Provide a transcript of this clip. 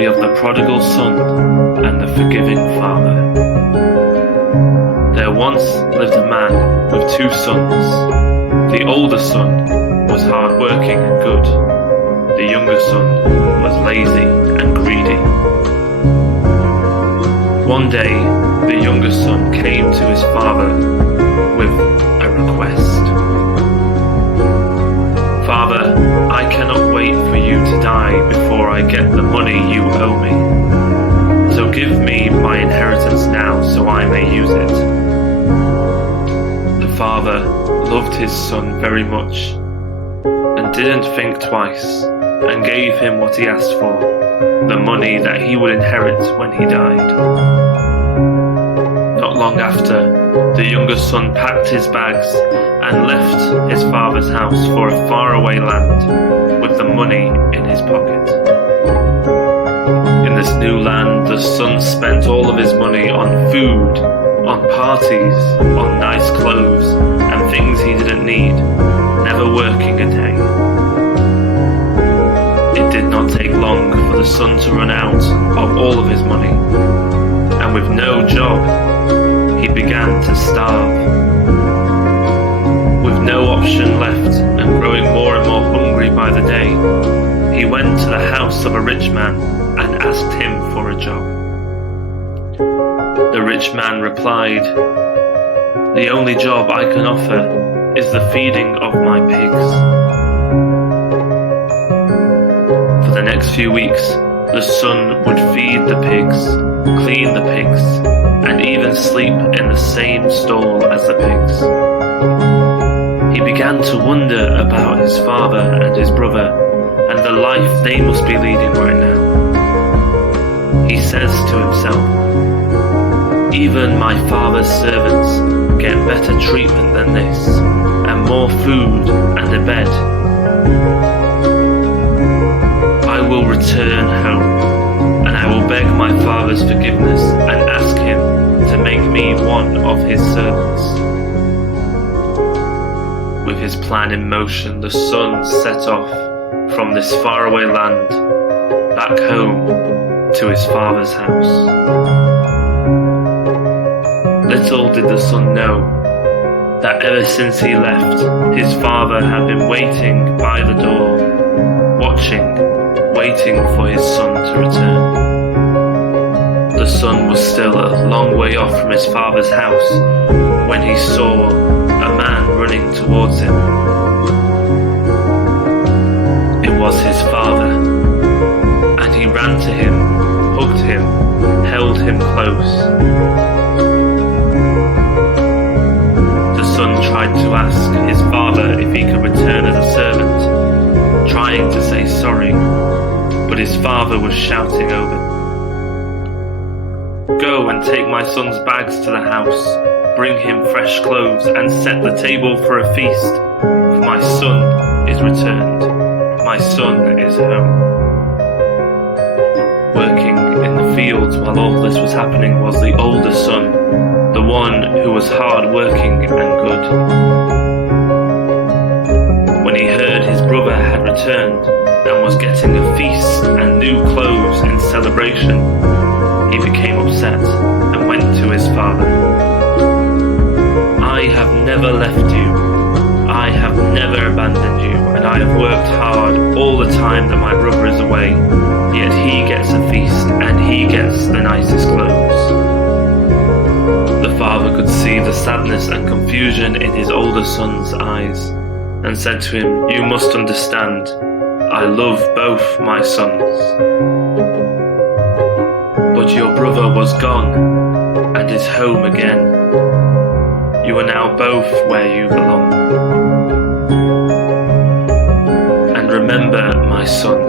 story of the prodigal son and the forgiving father. There once lived a man with two sons. The older son was hard-working and good. The younger son was lazy and greedy. One day, the younger son came to his father with a request. "Father, I cannot wait for you to die before I get the money you owe me. So give me my inheritance now so I may use it." The father loved his son very much and didn't think twice and gave him what he asked for, the money that he would inherit when he died. Not long after, the younger son packed his bags and left his father's house for a faraway land with the money in his pocket. In this new land, the son spent all of his money on food, on parties, on nice clothes, and things he didn't need, never working a day. It did not take long for the son to run out of all of his money, and with no job, he began to starve. With no option left and growing more and more hungry by the day, he went to the house of a rich man and asked him for a job. The rich man replied, "The only job I can offer is the feeding of my pigs." For the next few weeks, the son would feed the pigs, clean the pigs, and even sleep in the same stall as the pigs. He began to wonder about his father and his brother and the life they must be leading right now. He says to himself, "Even my father's servants get better treatment than this, and more food and a bed. I will return home, and I will beg my father's forgiveness and ask him to make me one of his servants." With his plan in motion, the son set off from this faraway land back home to his father's house. Little did the son know that ever since he left, his father had been waiting by the door, waiting for his son to return. The son was still a long way off from his father's house when he saw a man running towards him. It was his father, and he ran to him, hugged him, held him close. The son tried to ask his father if he could return as a servant, trying to say sorry, but his father was shouting over, "Go and take my son's bags to the house, bring him fresh clothes, and set the table for a feast, for my son is returned, my son is home." Working in the fields while all this was happening was the older son, the one who was hard-working and good. When he heard his brother had returned and was getting a feast and new clothes in celebration, he became upset and went to his father. "I have never left you, I have never abandoned you, and I have worked hard all the time that my brother is away, yet he gets a feast and he gets the nicest clothes." The father could see the sadness and confusion in his older son's eyes and said to him, "You must understand, I love both my sons. But your brother was gone and is home again. You are now both where you belong. And remember, my son,